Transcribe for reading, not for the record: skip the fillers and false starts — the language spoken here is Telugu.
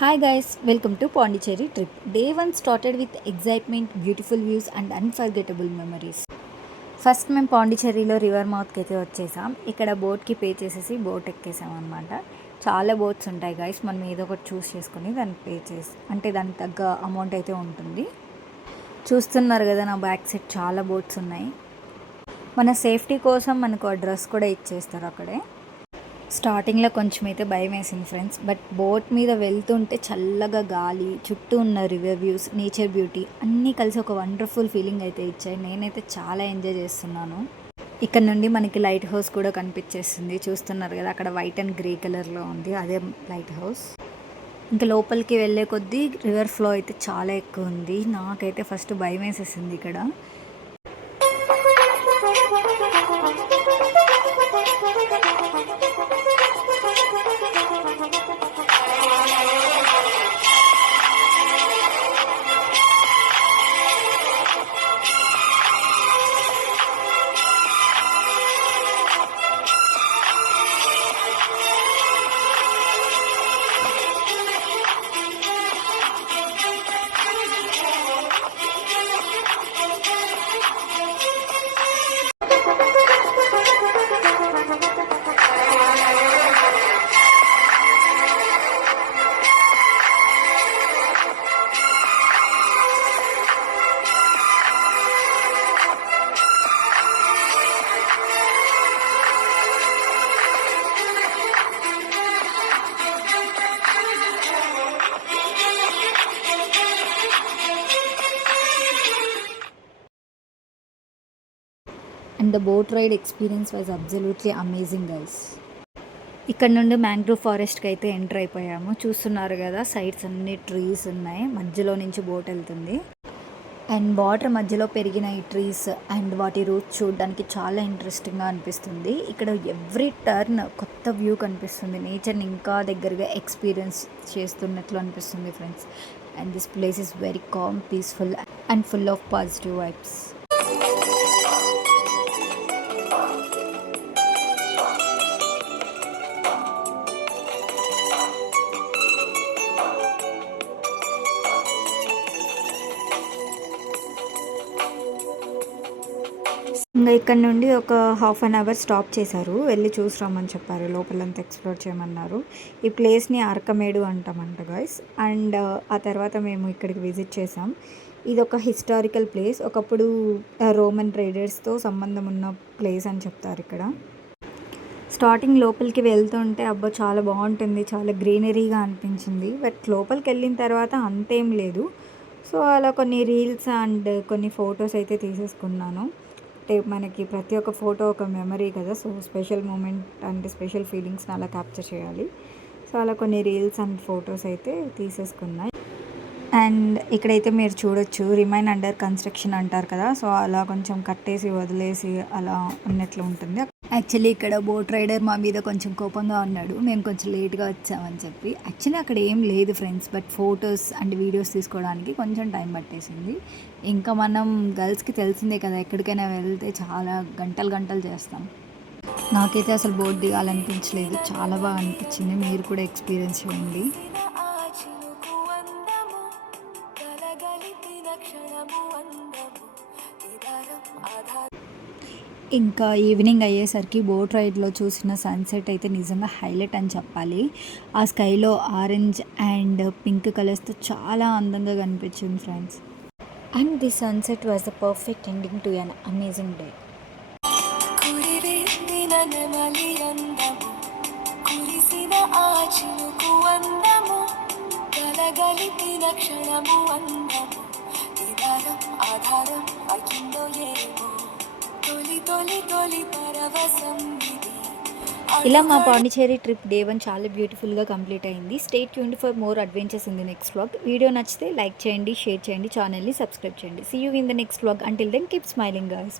Hi guys, welcome to Pondicherry trip. Day 1 started with excitement, beautiful views and unforgettable memories. First మేము పాండిచ్చేరిలో రివర్ మౌత్కి అయితే వచ్చేసాం. ఇక్కడ బోట్కి పే చేసేసి బోట్ ఎక్కేసాం అనమాట. చాలా బోట్స్ ఉంటాయి గైస్, మనం ఏదో ఒకటి చూస్ చేసుకొని దాన్ని పే చేసి అంటే దానికి తగ్గ అమౌంట్ అయితే ఉంటుంది. చూస్తున్నారు కదా, నా బ్యాక్ సైడ్ చాలా బోట్స్ ఉన్నాయి. మన సేఫ్టీ కోసం మనకు ఆ డ్రెస్ కూడా ఇచ్చేస్తారు అక్కడే. స్టార్టింగ్లో కొంచెం అయితే భయం వేసింది ఫ్రెండ్స్, బట్ బోట్ మీద వెళ్తుంటే చల్లగా గాలి, చుట్టూ ఉన్న రివర్ వ్యూస్, నేచర్ బ్యూటీ అన్నీ కలిసి ఒక వండర్ఫుల్ ఫీలింగ్ అయితే ఇచ్చాయి. నేనైతే చాలా ఎంజాయ్ చేస్తున్నాను. ఇక్కడ నుండి మనకి లైట్ హౌస్ కూడా కనిపించేస్తుంది. చూస్తున్నారు కదా, అక్కడ వైట్ అండ్ గ్రే కలర్లో ఉంది, అదే లైట్ హౌస్. ఇంకా లోపలికి వెళ్ళే కొద్దీ రివర్ ఫ్లో అయితే చాలా ఎక్కువ ఉంది. నాకైతే ఫస్ట్ భయం వేసేసింది ఇక్కడ. And the boat ride experience was absolutely amazing guys. ఇక్కడ నుండి మ్యాంగ్రూవ్ ఫారెస్ట్కి అయితే ఎంటర్ అయిపోయాము. చూస్తున్నారు కదా, సైడ్స్ అన్ని ట్రీస్ ఉన్నాయి, మధ్యలో నుంచి బోట్ వెళ్తుంది. అండ్ వాటర్ మధ్యలో పెరిగిన ఈ ట్రీస్ అండ్ వాటి రూట్స్ చూడడానికి చాలా ఇంట్రెస్టింగ్గా అనిపిస్తుంది. ఇక్కడ ఎవ్రీ టర్న్ కొత్త వ్యూ కనిపిస్తుంది. నేచర్ని ఇంకా దగ్గరగా ఎక్స్పీరియన్స్ చేస్తున్నట్లు అనిపిస్తుంది friends. And this place is very calm, peaceful and full of positive vibes. ఇంకా ఇక్కడ నుండి ఒక హాఫ్ అన్ అవర్ స్టాప్ చేశారు, వెళ్ళి చూసి రమ్మని చెప్పారు, లోపలంతా ఎక్స్ప్లోర్ చేయమన్నారు. ఈ ప్లేస్ని అరకమేడు అంటామంట గాయస్. అండ్ ఆ తర్వాత మేము ఇక్కడికి విజిట్ చేసాం. ఇది ఒక హిస్టారికల్ ప్లేస్, ఒకప్పుడు రోమన్ ట్రేడర్స్తో సంబంధం ఉన్న ప్లేస్ అని చెప్తారు ఇక్కడ. స్టార్టింగ్ లోపలికి వెళ్తుంటే అబ్బా చాలా బాగుంటుంది, చాలా గ్రీనరీగా అనిపించింది. బట్ లోపలికి వెళ్ళిన తర్వాత అంతేం లేదు. సో అలా కొన్ని రీల్స్ అండ్ కొన్ని ఫొటోస్ అయితే తీసేసుకున్నాను. అంటే మనకి ప్రతి ఒక్క ఫోటో ఒక మెమరీ కదా, so special moment and special ఫీలింగ్స్ని అలా క్యాప్చర్ చేయాలి. సో అలా కొన్ని రీల్స్ అండ్ ఫొటోస్ అయితే తీసేసుకున్నాయి. అండ్ ఇక్కడైతే మీరు చూడొచ్చు, రిమైన్ అండర్ కన్స్ట్రక్షన్ అంటారు కదా, సో అలా కొంచెం కట్టేసి వదిలేసి అలా ఉన్నట్లు ఉంటుంది. యాక్చువల్లీ ఇక్కడ బోట్ రైడర్ మా మీద కొంచెం కోపంగా ఉన్నాడు, మేము కొంచెం లేట్గా వచ్చామని చెప్పి. యాక్చువల్లీ అక్కడ ఏం లేదు friends, but photos and videos తీసుకోవడానికి కొంచెం టైం పట్టేసింది. ఇంకా మనం గర్ల్స్కి తెలిసిందే కదా, ఎక్కడికైనా వెళ్తే చాలా గంటలు గంటలు చేస్తాం. నాకైతే అసలు బోట్ దిగాలనిపించలేదు, చాలా బాగా అనిపించింది. మీరు కూడా ఎక్స్పీరియన్స్ చేయండి. ఇంకా ఈవినింగ్ అయ్యేసరికి బోట్ రైడ్లో చూసిన సన్సెట్ అయితే నిజంగా హైలైట్ అని చెప్పాలి. ఆ స్కైలో ఆరెంజ్ అండ్ పింక్ కలర్స్తో చాలా అందంగా కనిపించింది friends. And the sunset was the perfect ending to an amazing day. ఇలా మా పాండిచేరి ట్రిప్ డే 1 చాలా బ్యూటిఫుల్గా కంప్లీట్ అయింది. Stay tuned for more adventures in the next vlog. Video నచ్చితే లైక్ చేయండి, షేర్ చేయండి, ఛానల్ని సబ్స్క్రైబ్ చేయండి. See you in the next vlog. Until then keep smiling guys.